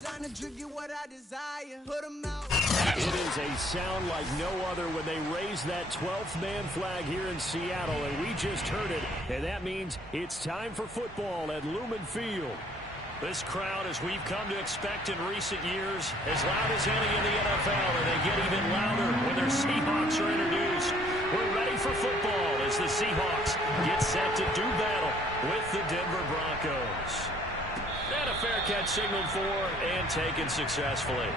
It is a sound like no other when they raise that 12th man flag here in Seattle, and we just heard it, and that means it's time for football at Lumen Field. This crowd, as we've come to expect in recent years, as loud as any in the NFL, and they get even louder when their Seahawks are introduced. We're ready for football as the Seahawks get set to do battle with the Denver Broncos. And a fair catch signaled for and taken successfully.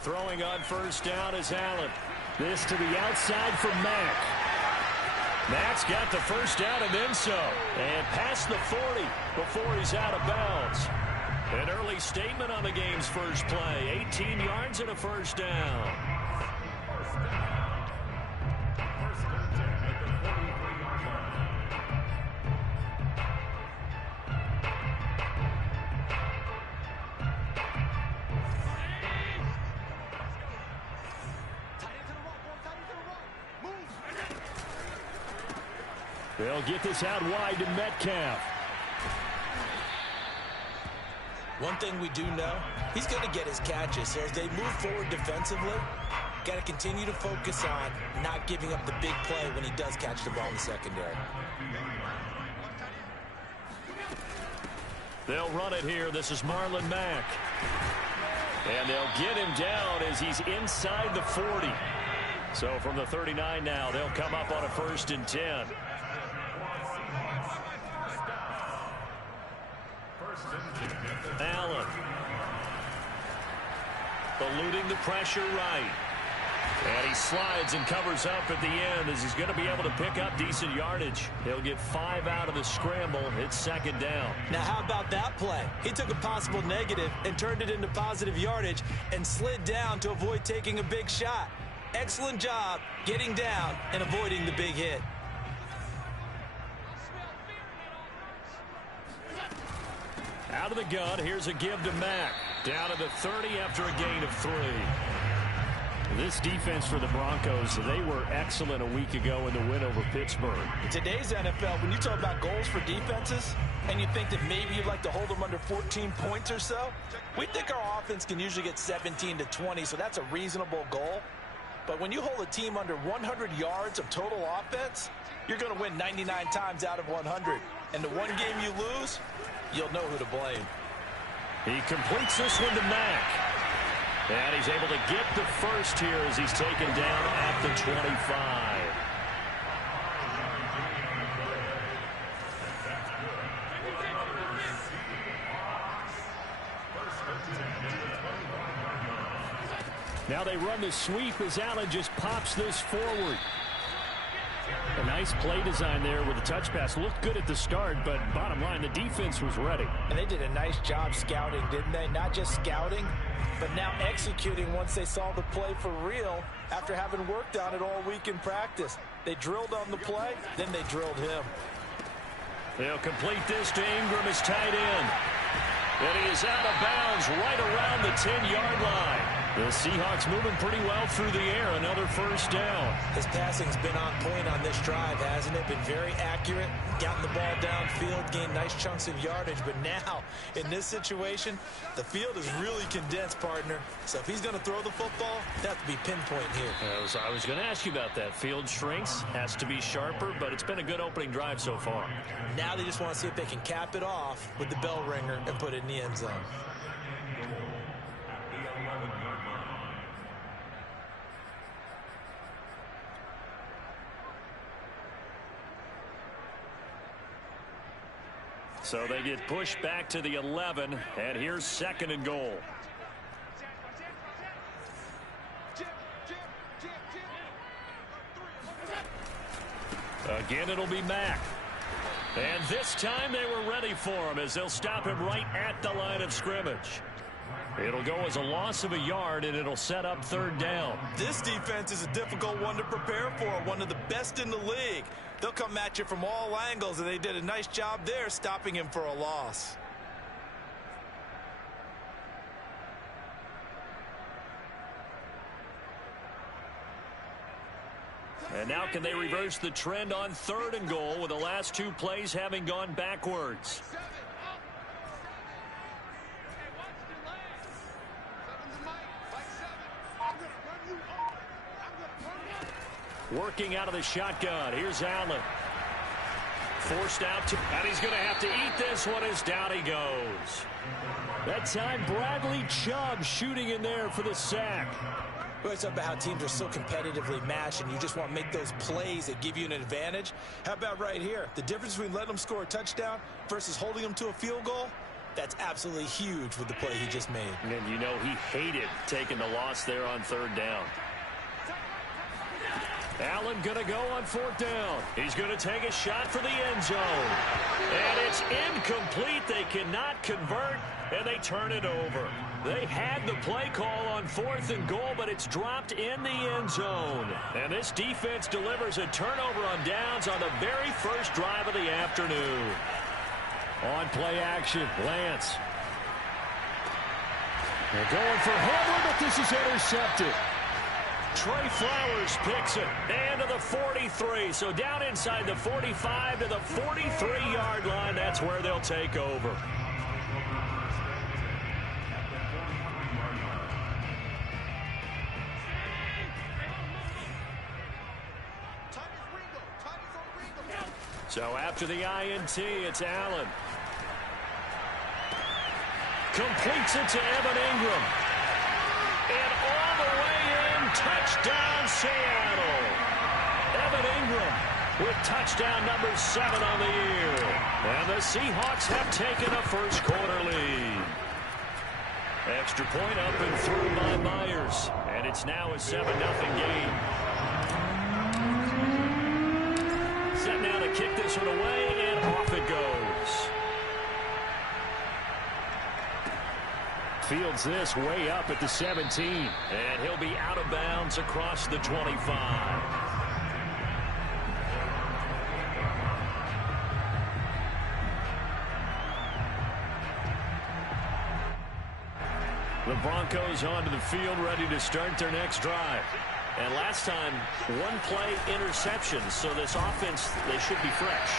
Throwing on first down is Allen. This to the outside for Mack. Mack's got the first down and then some. And past the 40 before he's out of bounds. An early statement on the game's first play. 18 yards and a first down. They'll get this out wide to Metcalf. One thing we do know, he's going to get his catches. So as they move forward defensively, got to continue to focus on not giving up the big play when he does catch the ball in the secondary. They'll run it here. This is Marlon Mack. And they'll get him down as he's inside the 40. So from the 39 now, they'll come up on a 1st and 10. Allen. Eluding the pressure right. And he slides and covers up at the end as he's going to be able to pick up decent yardage. He'll get 5 out of the scramble. It's 2nd down. Now how about that play? He took a possible negative and turned it into positive yardage and slid down to avoid taking a big shot. Excellent job getting down and avoiding the big hit. Out of the gun, here's a give to Mack. Down to the 30 after a gain of 3. This defense for the Broncos, they were excellent a week ago in the win over Pittsburgh. In today's NFL, when you talk about goals for defenses, and you think that maybe you'd like to hold them under 14 points or so, we think our offense can usually get 17 to 20, so that's a reasonable goal. But when you hold a team under 100 yards of total offense, you're going to win 99 times out of 100. And the one game you lose, you'll know who to blame. He completes this one to Mack. And he's able to get the first here as he's taken down at the 25. Now they run the sweep as Allen just pops this forward. A nice play design there with the touch pass. Looked good at the start, but bottom line, the defense was ready. And they did a nice job scouting, didn't they? Not just scouting, but now executing once they saw the play for real after having worked on it all week in practice. They drilled on the play, then they drilled him. They'll complete this to Ingram as tight end. And he is out of bounds right around the 10-yard line. The Seahawks moving pretty well through the air. Another first down. His passing's been on point on this drive, hasn't it? Been very accurate. Gotten the ball downfield, gained nice chunks of yardage. But now, in this situation, the field is really condensed, partner. So if he's going to throw the football, that has to be pinpoint here. I was going to ask you about that. Field shrinks, has to be sharper, but it's been a good opening drive so far. Now they just want to see if they can cap it off with the bell ringer and put it in the end zone. So they get pushed back to the 11, and here's 2nd and goal. Again, it'll be Mack. And this time they were ready for him as they'll stop him right at the line of scrimmage. It'll go as a loss of a yard, and it'll set up third down. This defense is a difficult one to prepare for, one of the best in the league. They'll come at you from all angles, and they did a nice job there stopping him for a loss. And now can they reverse the trend on 3rd and goal with the last 2 plays having gone backwards? Working out of the shotgun. Here's Allen. Forced out to, and he's going to have to eat this one as down he goes. That time, Bradley Chubb shooting in there for the sack. We always talk about how teams are so competitively matched, and you just want to make those plays that give you an advantage. How about right here? The difference between letting them score a touchdown versus holding them to a field goal, that's absolutely huge with the play he just made. And you know he hated taking the loss there on 3rd down. Allen going to go on 4th down. He's going to take a shot for the end zone. And it's incomplete. They cannot convert, and they turn it over. They had the play call on 4th and goal, but it's dropped in the end zone. And this defense delivers a turnover on downs on the very first drive of the afternoon. On play action, Lance. They're going for Hamler, but this is intercepted. Trey Flowers picks it, and to the 43. So down inside the 45 to the 43-yard line. That's where they'll take over. So after the INT, it's Allen. Completes it to Evan Ingram. And all the way in, touchdown Seattle. Evan Ingram with touchdown number 7 on the year. And the Seahawks have taken a first quarter lead. Extra point up and through by Myers. And it's now a 7-0 game. Set now to kick this one away, and off it goes. Fields this way up at the 17. And he'll be out of bounds across the 25. The Broncos onto the field, ready to start their next drive. And last time, 1-play interception, so this offense, they should be fresh.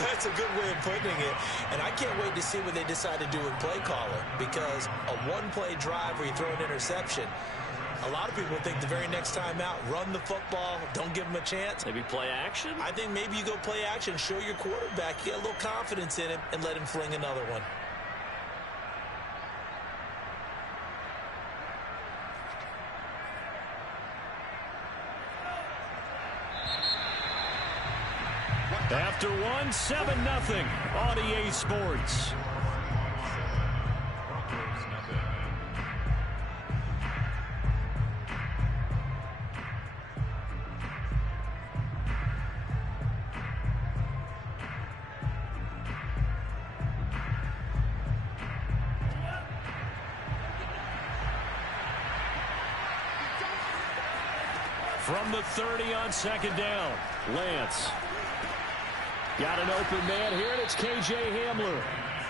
That's a good way of putting it. And I can't wait to see what they decide to do with play calling, because a 1-play drive where you throw an interception, a lot of people think the very next time out, run the football, don't give them a chance. Maybe play action? I think maybe you go play action, show your quarterback, get a little confidence in him, and let him fling another one. After 7-0 on EA Sports. From the 30 on 2nd down, Lance. Got an open man here, and it's K.J. Hamler.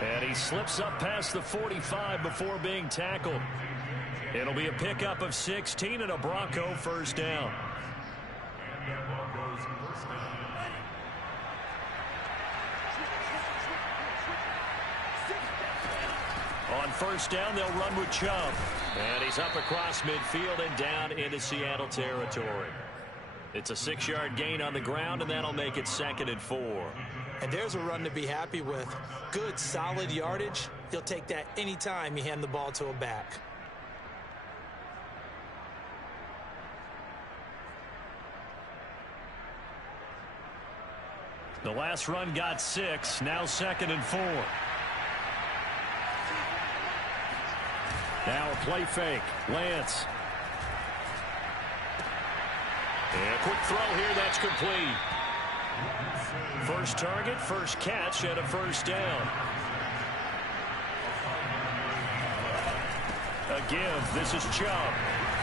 And he slips up past the 45 before being tackled. It'll be a pickup of 16 and a Bronco first down. On first down, they'll run with Chubb. And he's up across midfield and down into Seattle territory. It's a 6-yard gain on the ground, and that'll make it 2nd and 4. And there's a run to be happy with. Good, solid yardage. You'll take that anytime you hand the ball to a back. The last run got 6, now 2nd and 4. Now a play fake. Lance. And a quick throw here, that's complete. First target, first catch, and a first down. A give. This is Chubb.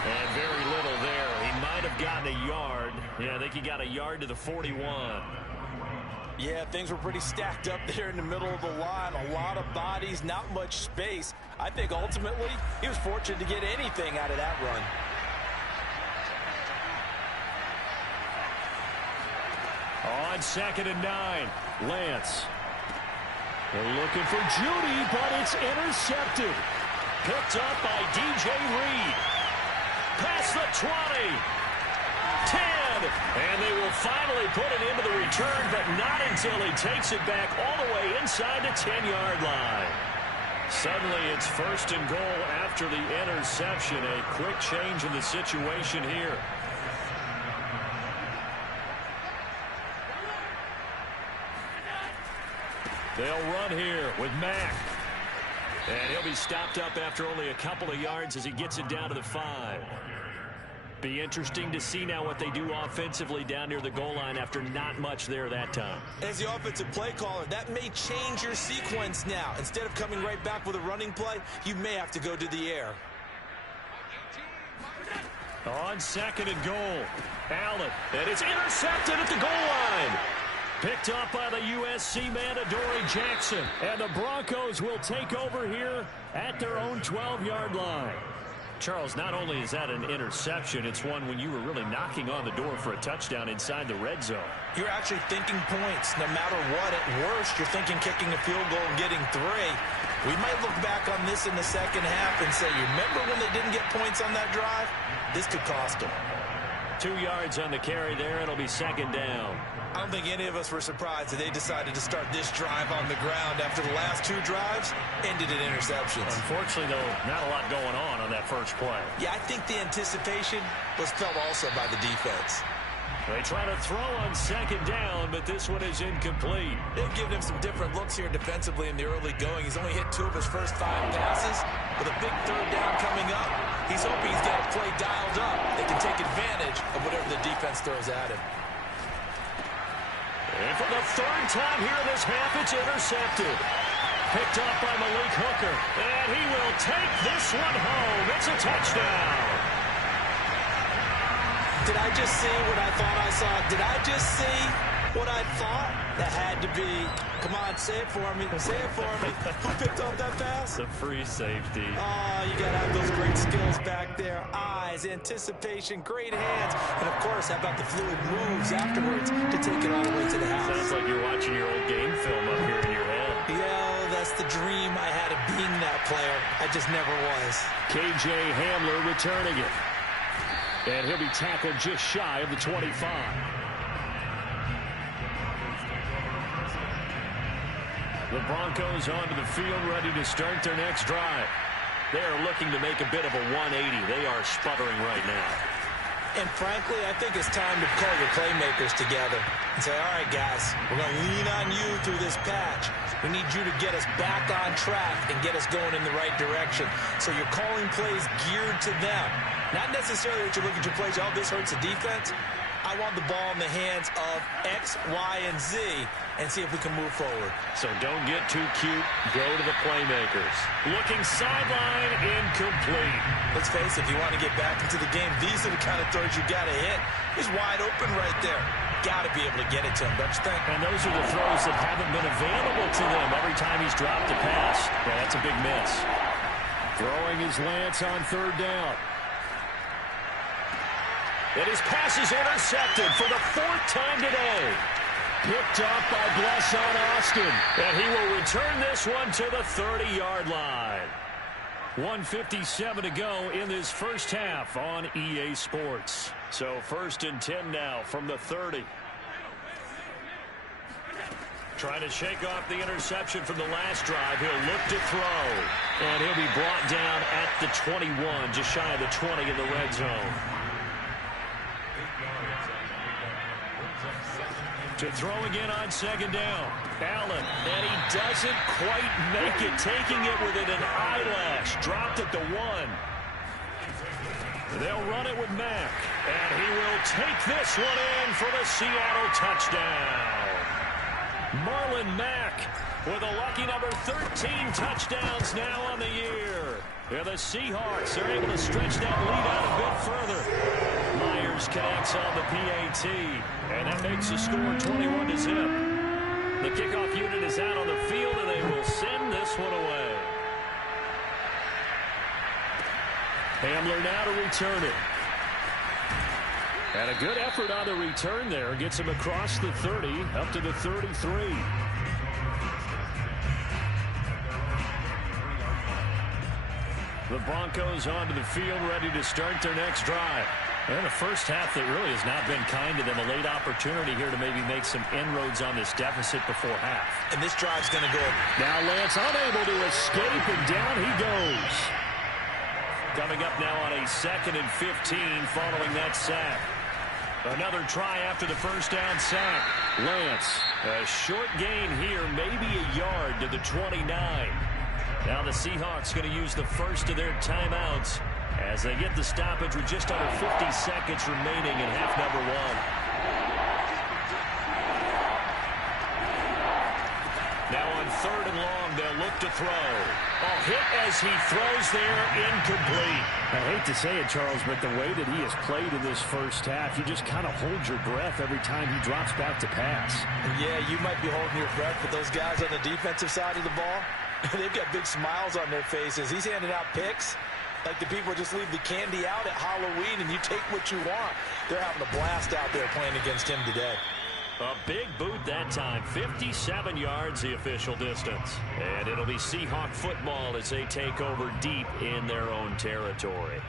And very little there. He might have gotten a yard. Yeah, I think he got a yard to the 41. Yeah, things were pretty stacked up there in the middle of the line. A lot of bodies, not much space. I think ultimately he was fortunate to get anything out of that run. On 2nd and 9, Lance. They're looking for Judy, but it's intercepted. Picked up by DJ Reed. Past the 20. 10. And they will finally put it into the return, but not until he takes it back all the way inside the 10-yard line. Suddenly it's 1st and goal after the interception. A quick change in the situation here. They'll run here with Mack. And he'll be stopped up after only a couple of yards as he gets it down to the 5. Be interesting to see now what they do offensively down near the goal line after not much there that time. As the offensive play caller, that may change your sequence now. Instead of coming right back with a running play, you may have to go to the air. On 2nd and goal, Allen. And it's intercepted at the goal line. Picked up by the USC man, Adoree Jackson. And the Broncos will take over here at their own 12-yard line. Charles, not only is that an interception, it's one when you were really knocking on the door for a touchdown inside the red zone. You're actually thinking points. No matter what, at worst, you're thinking kicking a field goal and getting 3. We might look back on this in the second half and say, you remember when they didn't get points on that drive? This could cost them. 2 yards on the carry there. It'll be 2nd down. I don't think any of us were surprised that they decided to start this drive on the ground after the last 2 drives ended in interceptions. Unfortunately, though, not a lot going on that first play. Yeah, I think the anticipation was felt also by the defense. They try to throw on 2nd down, but this one is incomplete. They've given him some different looks here defensively in the early going. He's only hit 2 of his first 5 passes. With a big 3rd down coming up, he's hoping he's got a play dialed up. They can take advantage of whatever the defense throws at him. And for the 3rd time here in this half, it's intercepted. Picked up by Malik Hooker. And he will take this one home. It's a touchdown. Did I just see what I thought I saw? Did I just see what I thought? That had to be. Come on, say it for me. Say it for me. Who picked up that pass? The free safety. Oh, you got to have those great skills back there. Eyes, anticipation, great hands. And, of course, how about the fluid moves afterwards to take it all the way to the house? Sounds like you're watching your old game film up here in your head. Yeah, that's the dream I had of being that player. I just never was. KJ Hamler returning it. And he'll be tackled just shy of the 25. The Broncos onto the field, ready to start their next drive. They are looking to make a bit of a 180. They are sputtering right now. And frankly, I think it's time to call your playmakers together and say, all right, guys, we're going to lean on you through this patch. We need you to get us back on track and get us going in the right direction. So you're calling plays geared to them. Not necessarily that you look at your plays, oh, this hurts the defense. I want the ball in the hands of X, Y, and Z and see if we can move forward. So don't get too cute. Go to the playmakers. Looking sideline, incomplete. Let's face it, if you want to get back into the game, these are the kind of throws you got to hit. He's wide open right there. Got to be able to get it to him, don't you think? And those are the throws that haven't been available to them every time he's dropped a pass. Yeah, that's a big miss. Throwing his Lance on 3rd down. And his pass is intercepted for the 4th time today. Picked up by Blesson Austin. And he will return this one to the 30-yard line. 1:57 to go in this first half on EA Sports. So 1st and 10 now from the 30. Trying to shake off the interception from the last drive. He'll look to throw. And he'll be brought down at the 21, just shy of the 20 in the red zone. To throw again on 2nd down. Allen, and he doesn't quite make it, taking it within an eyelash. Dropped at the 1. They'll run it with Mack, and he will take this one in for the Seattle touchdown. Marlon Mack with a lucky number 13 touchdowns now on the year. Yeah, the Seahawks are able to stretch that lead out a bit further. Myers connects on the PAT, and that makes the score 21-0. The kickoff unit is out on the field, and they will send this one away. Hamler now to return it. And a good effort on the return there. Gets him across the 30, up to the 33. The Broncos onto the field, ready to start their next drive. And a first half that really has not been kind to them. A late opportunity here to maybe make some inroads on this deficit before half. And this drive's going to go. Now Lance unable to escape, and down he goes. Coming up now on a 2nd and 15 following that sack. Another try after the first down sack. Lance, a short gain here, maybe a yard to the 29. Now the Seahawks going to use the first of their timeouts as they get the stoppage with just under 50 seconds remaining in half number 1. Now on 3rd and long, they'll look to throw. Oh, hit as he throws there, incomplete. I hate to say it, Charles, but the way that he has played in this first half, you just kind of hold your breath every time he drops back to pass. Yeah, you might be holding your breath, but those guys on the defensive side of the ball, they've got big smiles on their faces. He's handing out picks like the people just leave the candy out at Halloween and you take what you want. They're having a blast out there playing against him today. A big boot that time. 57 yards the official distance. And it'll be Seahawk football as they take over deep in their own territory.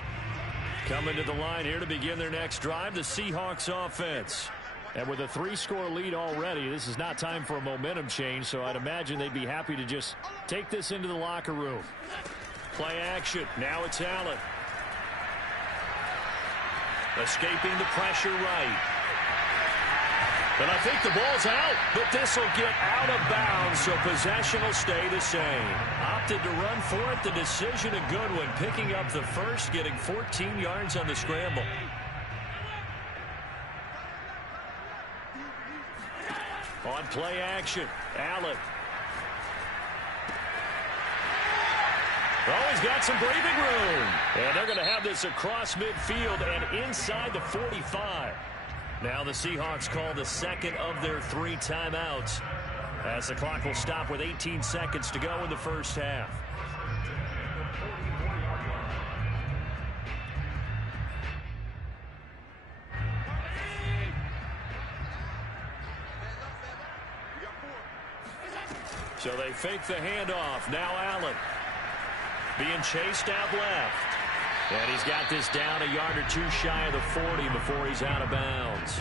Coming to the line here to begin their next drive, the Seahawks offense. And with a 3-score lead already, this is not time for a momentum change, so I'd imagine they'd be happy to just take this into the locker room. Play action. Now it's Allen. Escaping the pressure right. And I think the ball's out, but this will get out of bounds, so possession will stay the same. Opted to run for it. The decision a good one, picking up the first, getting 14 yards on the scramble. On play action, Allen. Oh, he's got some breathing room. And they're going to have this across midfield and inside the 45. Now the Seahawks call the second of their 3 timeouts as the clock will stop with 18 seconds to go in the first half. So they fake the handoff. Now Allen being chased out left. And he's got this down a yard or 2 shy of the 40 before he's out of bounds.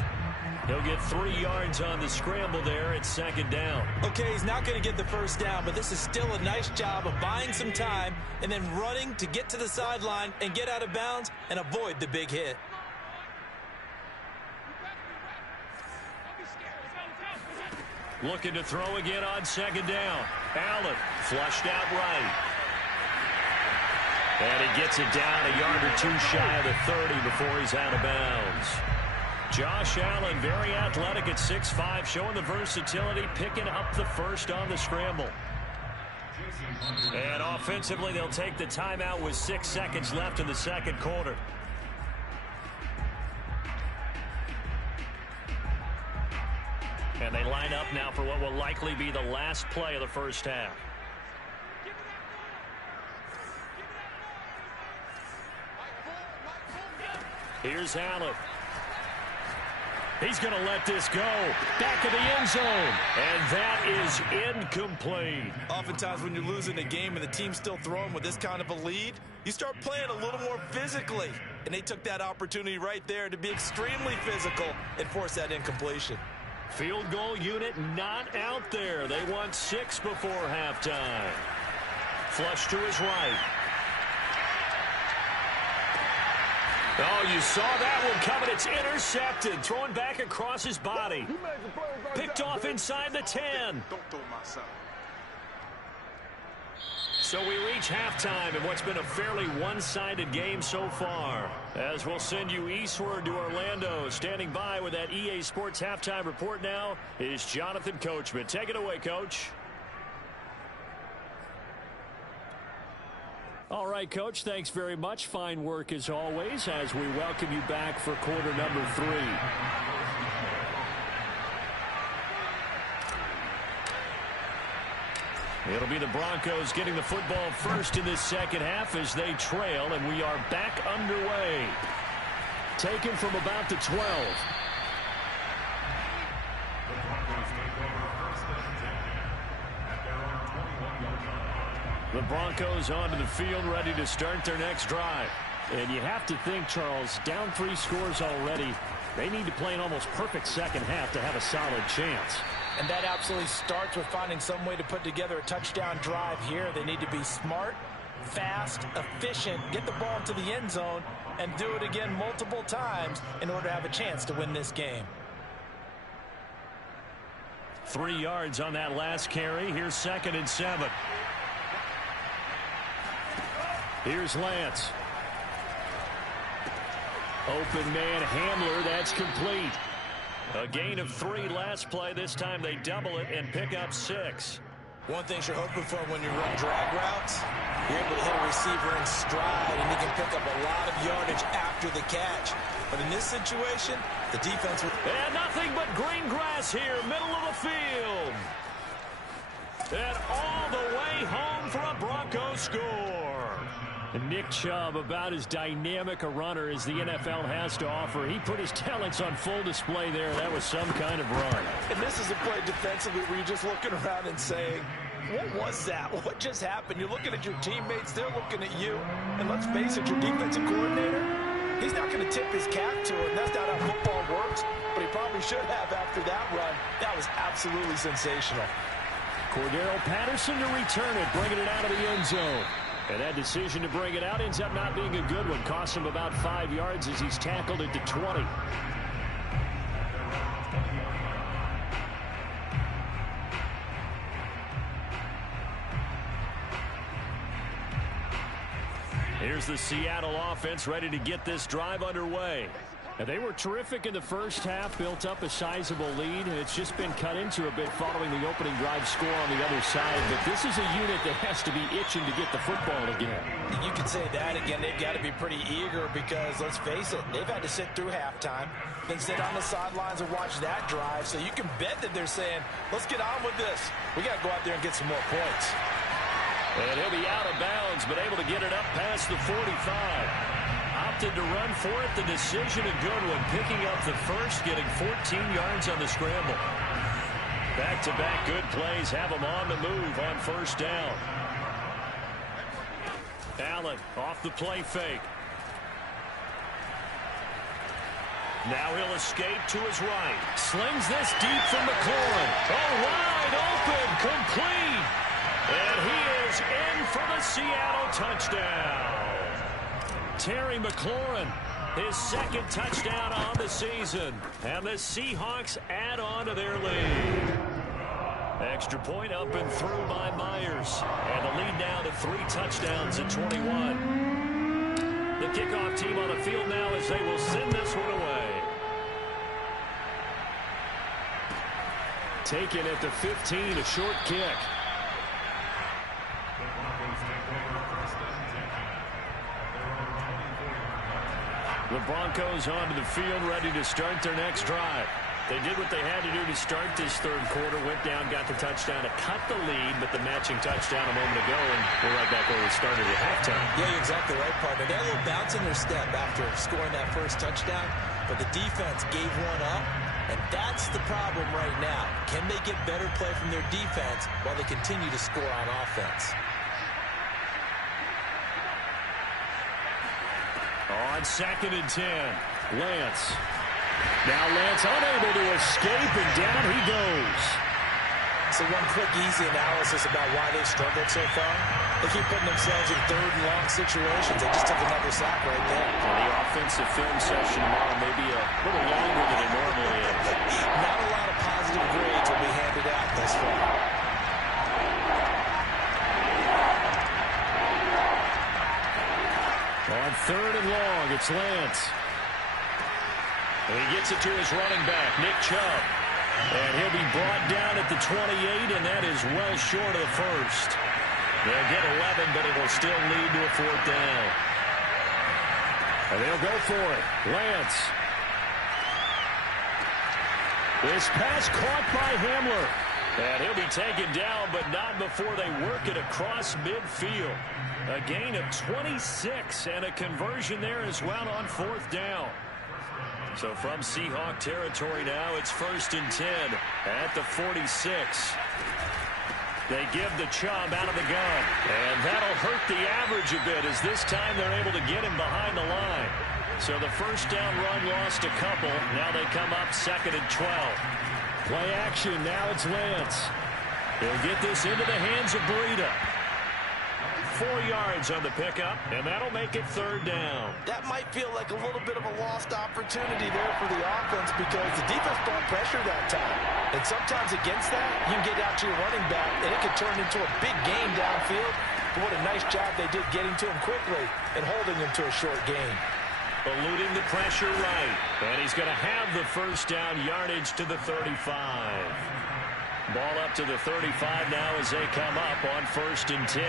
He'll get 3 yards on the scramble there at 2nd down. Okay, he's not going to get the first down, but this is still a nice job of buying some time and then running to get to the sideline and get out of bounds and avoid the big hit. Looking to throw again on 2nd down. Allen flushed out right. And he gets it down a yard or 2 shy of the 30 before he's out of bounds. Josh Allen, very athletic at 6'5", showing the versatility, picking up the first on the scramble. And offensively, they'll take the timeout with 6 seconds left in the second quarter. And they line up now for what will likely be the last play of the first half. Here's Allen. He's going to let this go. Back of the end zone. And that is incomplete. Oftentimes when you're losing a game and the team's still throwing with this kind of a lead, you start playing a little more physically. And they took that opportunity right there to be extremely physical and force that incompletion. Field goal unit not out there. They want 6 before halftime. Flush to his right. Oh, you saw that one coming. It's intercepted. Thrown back across his body. Picked off inside the 10. So we reach halftime in what's been a fairly one-sided game so far. As we'll send you eastward to Orlando. Standing by with that EA Sports halftime report now is Jonathan Coachman. Take it away, Coach. All right, Coach, thanks very much. Fine work as always as we welcome you back for quarter number 3. It'll be the Broncos getting the football first in this second half as they trail, and we are back underway. Taken from about the 12. The Broncos onto the field, ready to start their next drive. And you have to think, Charles, down 3 scores already. They need to play an almost perfect second half to have a solid chance. And that absolutely starts with finding some way to put together a touchdown drive here. They need to be smart, fast, efficient, get the ball to the end zone, and do it again multiple times in order to have a chance to win this game. 3 yards on that last carry. Here's 2nd and 7. Here's Lance. Open man Hamler, that's complete. A gain of 3 last play. This time they double it and pick up 6. One thing you're hoping for when you run drag routes, you're able to hit a receiver in stride and he can pick up a lot of yardage after the catch. But in this situation, the defense... And nothing but green grass here, middle of the field. And all the way home for a Broncos score. And Nick Chubb, about as dynamic a runner as the NFL has to offer. He put his talents on full display there. That was some kind of run. And this is a play defensively where you're just looking around and saying, what was that? What just happened? You're looking at your teammates. They're looking at you. And let's face it, your defensive coordinator, he's not going to tip his cap to it. That's not how football works. But he probably should have after that run. That was absolutely sensational. Cordero Patterson to return it, bringing it out of the end zone. And that decision to bring it out ends up not being a good one. Costs him about 5 yards as he's tackled it to 20. Here's the Seattle offense ready to get this drive underway. And they were terrific in the first half, built up a sizable lead. It's just been cut into a bit following the opening drive score on the other side. But this is a unit that has to be itching to get the football again. You can say that again. They've got to be pretty eager because, let's face it, they've had to sit through halftime, then sit on the sidelines and watch that drive. So you can bet that they're saying, let's get on with this. We got to go out there and get some more points. And he'll be out of bounds, but able to get it up past the 45. Opted to run for it. The decision a good one. Picking up the first, getting 14 yards on the scramble. Back-to-back good plays have him on the move on first down. Allen off the play fake. Now he'll escape to his right. Slings this deep from McLaurin. Oh, wide open, complete. And he is in for the Seattle touchdown. Terry McLaurin, his 2nd touchdown on the season. And the Seahawks add on to their lead. Extra point up and through by Myers. And the lead now to 3 touchdowns at 21. The kickoff team on the field now as they will send this one away. Taken at the 15, a short kick. The Broncos onto the field, ready to start their next drive. They did what they had to do to start this third quarter, went down, got the touchdown to cut the lead, but the matching touchdown a moment ago, and we're right back where we started at halftime. Yeah, you're exactly right, partner. They had a little bounce in their step after scoring that first touchdown, but the defense gave one up, and that's the problem right now. Can they get better play from their defense while they continue to score on offense? On 2nd and 10, Lance. Now Lance unable to escape, and down he goes. So one quick, easy analysis about why they've struggled so far. They keep putting themselves in 3rd and long situations. They just took another sack right there. Well, the offensive film session tomorrow may be a little longer than it normally is. Not a lot of positive grades will be handed out thus far. On 3rd and long, it's Lance. And he gets it to his running back, Nick Chubb. And he'll be brought down at the 28, and that is well short of the first. They'll get 11, but it will still lead to a 4th down. And they'll go for it. Lance. This pass caught by Hamler. And he'll be taken down, but not before they work it across midfield. A gain of 26 and a conversion there as well on 4th down. So from Seahawk territory now, it's 1st and 10 at the 46. They give the Chubb out of the gun. And that'll hurt the average a bit as this time they're able to get him behind the line. So the 1st down run lost a couple. Now they come up 2nd and 12. Play action. Now it's Lance. He'll get this into the hands of Breida. 4 yards on the pickup, and that'll make it 3rd down. That might feel like a little bit of a lost opportunity there for the offense because the defense brought pressure that time. And sometimes against that, you can get out to your running back, and it can turn into a big game downfield. But what a nice job they did getting to him quickly and holding him to a short gain. Eluding the pressure right, and he's going to have the 1st down yardage to the 35. Ball up to the 35 now as they come up on 1st and 10.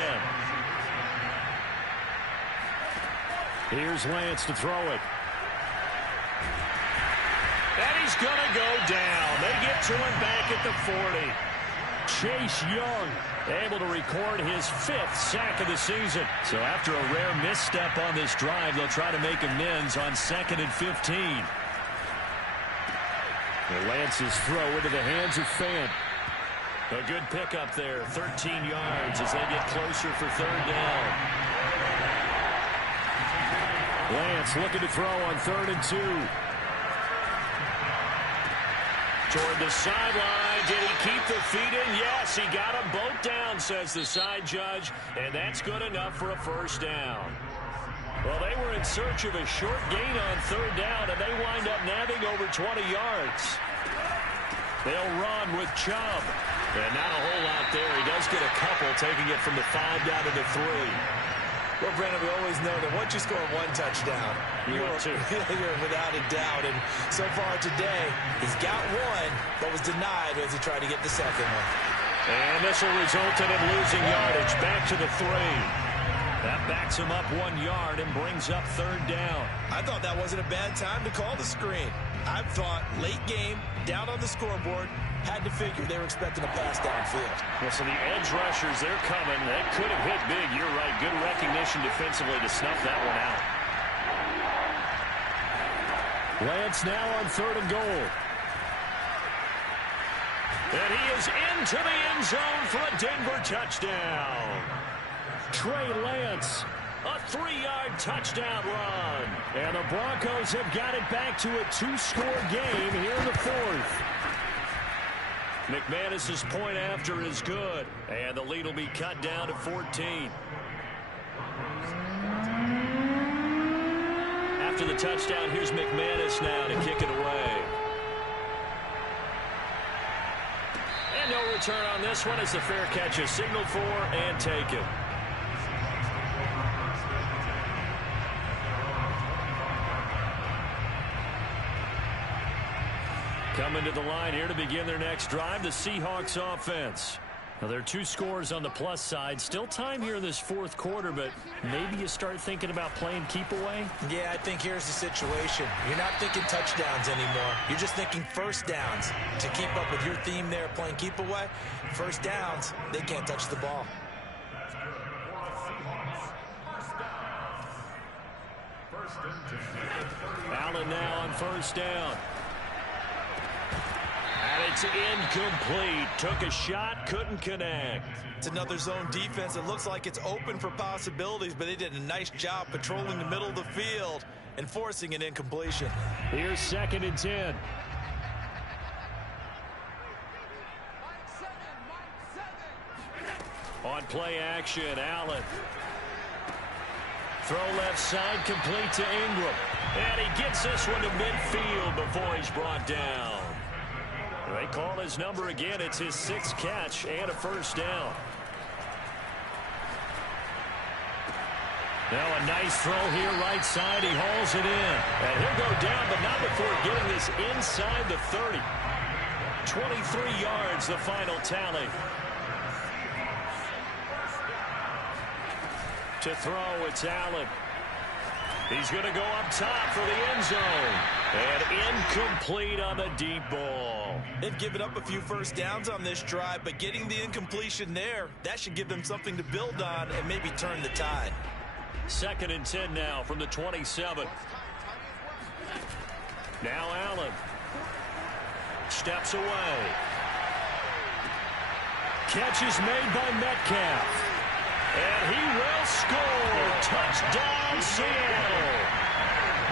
Here's Lance to throw it. And he's going to go down. They get to him back at the 40. Chase Young able to record his 5th sack of the season. So after a rare misstep on this drive, they'll try to make amends on 2nd and 15. And Lance's throw into the hands of Fant. A good pickup there, 13 yards as they get closer for 3rd down. Lance looking to throw on 3rd and 2. Toward the sideline. Did he keep the feet in? Yes, he got them both down, says the side judge. And that's good enough for a 1st down. Well, they were in search of a short gain on 3rd down, and they wind up nabbing over 20 yards. They'll run with Chubb. And not a whole lot there. He does get a couple, taking it from the 5 down to the 3. Well, Brandon, we always know that once you score 1 touchdown, you're without a doubt. And so far today, he's got 1, but was denied as he tried to get the 2nd one. And this will result in him losing yardage back to the 3. That backs him up 1 yard and brings up 3rd down. I thought that wasn't a bad time to call the screen. I thought late game, down on the scoreboard, had to figure they were expecting a pass downfield. Well, so the edge rushers, they're coming. That could have hit big. You're right. Good recognition defensively to snuff that one out. Lance now on 3rd and goal. And he is into the end zone for a Denver touchdown. Trey Lance, a 3-yard touchdown run. And the Broncos have got it back to a 2-score game here in the 4th. McManus's point after is good, and the lead will be cut down to 14. After the touchdown, here's McManus now to kick it away. And no return on this one as the fair catch is signaled for and taken. Coming to the line here to begin their next drive, the Seahawks offense. Now, there are 2 scores on the plus side. Still time here in this 4th quarter, but maybe you start thinking about playing keep away? Yeah, I think here's the situation. You're not thinking touchdowns anymore. You're just thinking 1st downs. To keep up with your theme there, playing keep away, 1st downs, they can't touch the ball. Allen now on 1st down. And it's incomplete. Took a shot, couldn't connect. It's another zone defense that looks like it's open for possibilities, but they did a nice job patrolling the middle of the field and forcing an incompletion. Here's 2nd and 10. On play action, Allen. Throw left side, complete to Ingram. And he gets this one to midfield before he's brought down. They call his number again. It's his 6th catch and a 1st down. Now a nice throw here right side. He hauls it in. And he'll go down, but not before getting this inside the 30. 23 yards, the final tally. To throw, it's Allen. He's going to go up top for the end zone. And incomplete on the deep ball. They've given up a few first downs on this drive, but getting the incompletion there, that should give them something to build on and maybe turn the tide. 2nd and 10 now from the 27. Now Allen. Steps away. Catch is made by Metcalf. And he will score. Touchdown, Seattle.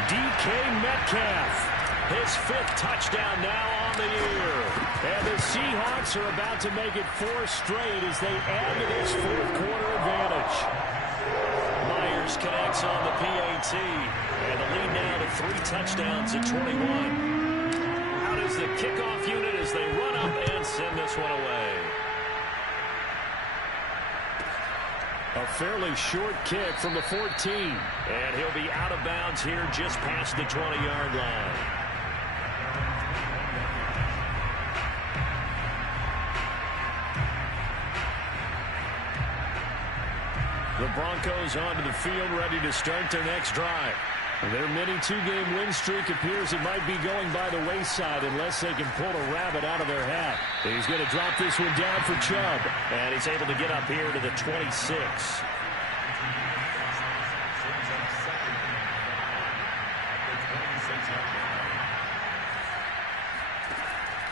DK Metcalf. His 5th touchdown now on the year. And the Seahawks are about to make it 4 straight as they add to this 4th quarter advantage. Myers connects on the PAT. And the lead now to 3 touchdowns at 21. Out is the kickoff unit as they run up and send this one away. A fairly short kick from the 14. And he'll be out of bounds here just past the 20-yard line. The Broncos onto the field, ready to start their next drive. Their mini 2-game win streak appears it might be going by the wayside unless they can pull a rabbit out of their hat. He's going to drop this one down for Chubb. And he's able to get up here to the 26.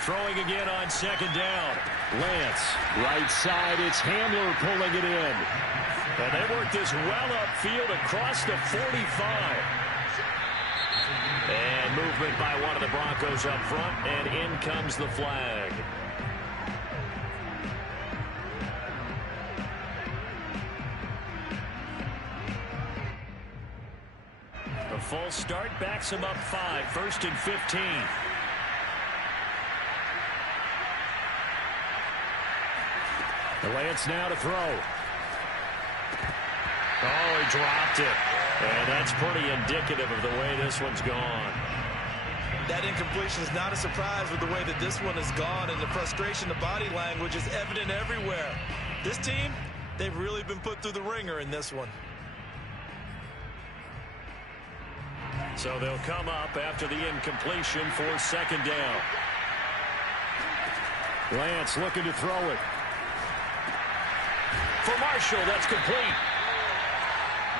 Throwing again on 2nd down. Lance, right side, it's Hamler pulling it in. And they work this well upfield across the 45. And movement by one of the Broncos up front, and in comes the flag. A false start backs him up 5, 1st and 15. The Lance now to throw. Oh, he dropped it. And that's pretty indicative of the way this one's gone. That incompletion is not a surprise with the way that this one has gone, and the frustration, the body language is evident everywhere. This team, they've really been put through the ringer in this one. So they'll come up after the incompletion for 2nd down. Lance looking to throw it. For Marshall, that's complete.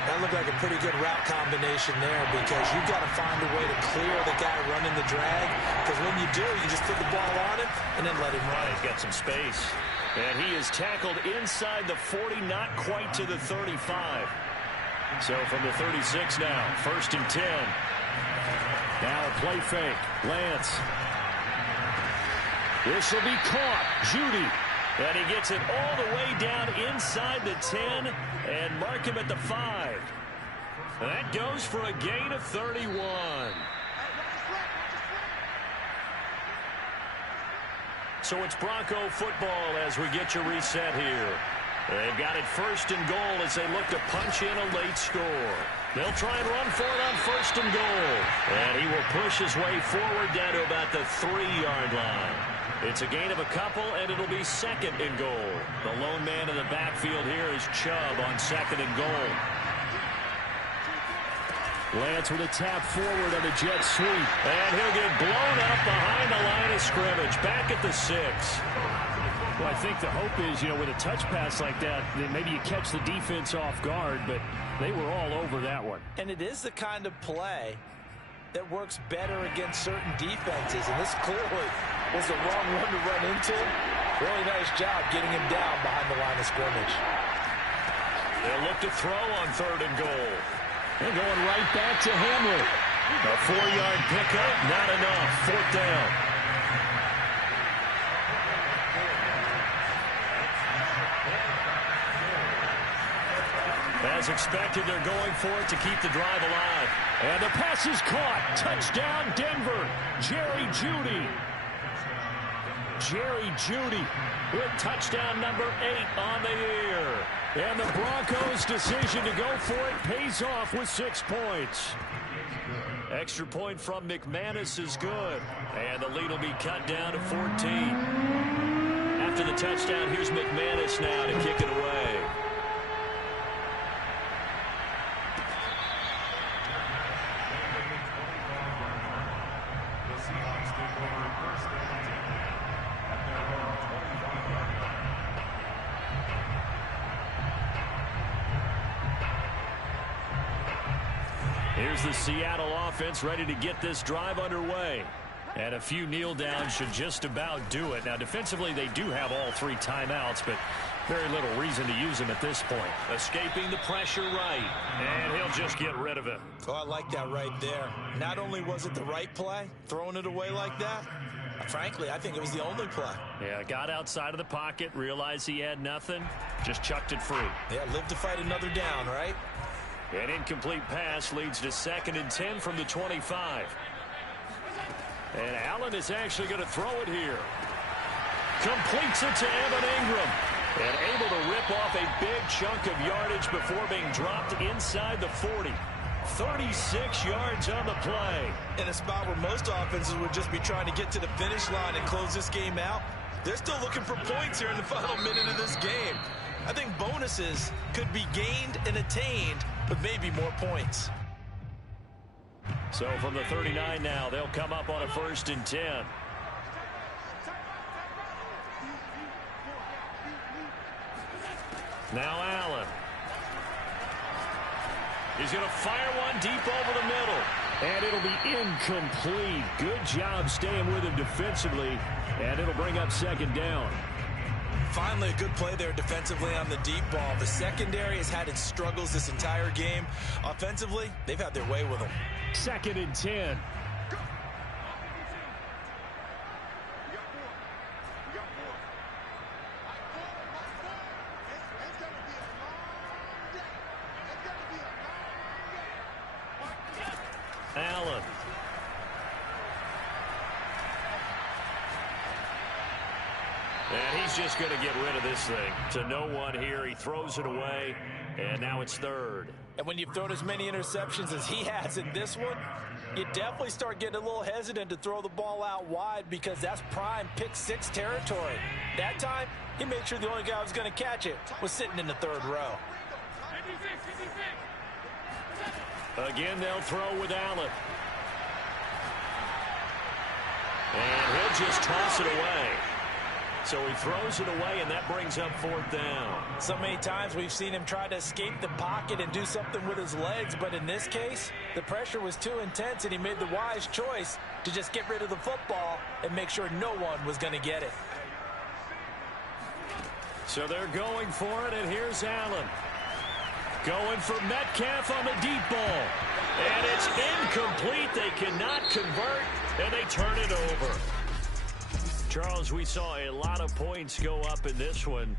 That looked like a pretty good route combination there, because you've got to find a way to clear the guy running the drag, because when you do, you just put the ball on him and then let him run. He's got some space. And he is tackled inside the 40, not quite to the 35. So from the 36 now, 1st and 10. Now a play fake. Lance. This will be caught. Judy. And he gets it all the way down inside the 10 and mark him at the 5. That goes for a gain of 31. So it's Bronco football as we get you reset here. They've got it 1st and goal as they look to punch in a late score. They'll try and run for it on 1st and goal. And he will push his way forward down to about the 3-yard line. It's a gain of a couple, and it'll be 2nd and goal. The lone man in the backfield here is Chubb on 2nd and goal. Lance with a tap forward on the jet sweep. And he'll get blown up behind the line of scrimmage. Back at the 6. Well, I think the hope is, with a touch pass like that maybe you catch the defense off guard, but they were all over that one. And it is the kind of play that works better against certain defenses, and this clearly was the wrong one to run into. Really nice job getting him down behind the line of scrimmage. They'll look to throw on 3rd and goal. They're going right back to Hamler. A 4-yard pickup, not enough. 4th down. As expected, they're going for it to keep the drive alive. And the pass is caught. Touchdown, Denver. Jerry Jeudy. Jerry Jeudy with touchdown number 8 on the year. And the Broncos' decision to go for it pays off with 6 points. Extra point from McManus is good. And the lead will be cut down to 14. After the touchdown, here's McManus now to kick it away. Here's the Seattle offense ready to get this drive underway. And a few kneel downs should just about do it. Now, defensively, they do have all 3 timeouts, but very little reason to use them at this point. Escaping the pressure right, and he'll just get rid of it. Oh, I like that right there. Not only was it the right play, throwing it away like that, frankly, I think it was the only play. Yeah, got outside of the pocket, realized he had nothing, just chucked it free. Yeah, live to fight another down, right? An incomplete pass leads to 2nd and 10 from the 25. And Allen is actually going to throw it here. Completes it to Evan Ingram. And able to rip off a big chunk of yardage before being dropped inside the 40. 36 yards on the play. In a spot where most offenses would just be trying to get to the finish line and close this game out, they're still looking for points here in the final minute of this game. I think bonuses could be gained and attained with maybe more points. So from the 39 now, they'll come up on a 1st and 10. Now Allen. He's going to fire one deep over the middle. And it'll be incomplete. Good job staying with him defensively. And it'll bring up 2nd down. Finally, a good play there defensively on the deep ball. The secondary has had its struggles this entire game. Offensively, they've had their way with them. 2nd and 10. Allen. And he's just going to get rid of this thing. To no one here. He throws it away. And now it's 3rd. And when you've thrown as many interceptions as he has in this one, you definitely start getting a little hesitant to throw the ball out wide because that's prime pick 6 territory. That time, he made sure the only guy who was going to catch it was sitting in the 3rd row. Again, they'll throw with Allen. And he'll just toss it away. So he throws it away, and that brings up 4th down. So many times we've seen him try to escape the pocket and do something with his legs, but in this case, the pressure was too intense, and he made the wise choice to just get rid of the football and make sure no one was going to get it. So they're going for it, and here's Allen. Going for Metcalf on the deep ball. And it's incomplete. They cannot convert, and they turn it over. Charles, we saw a lot of points go up in this one.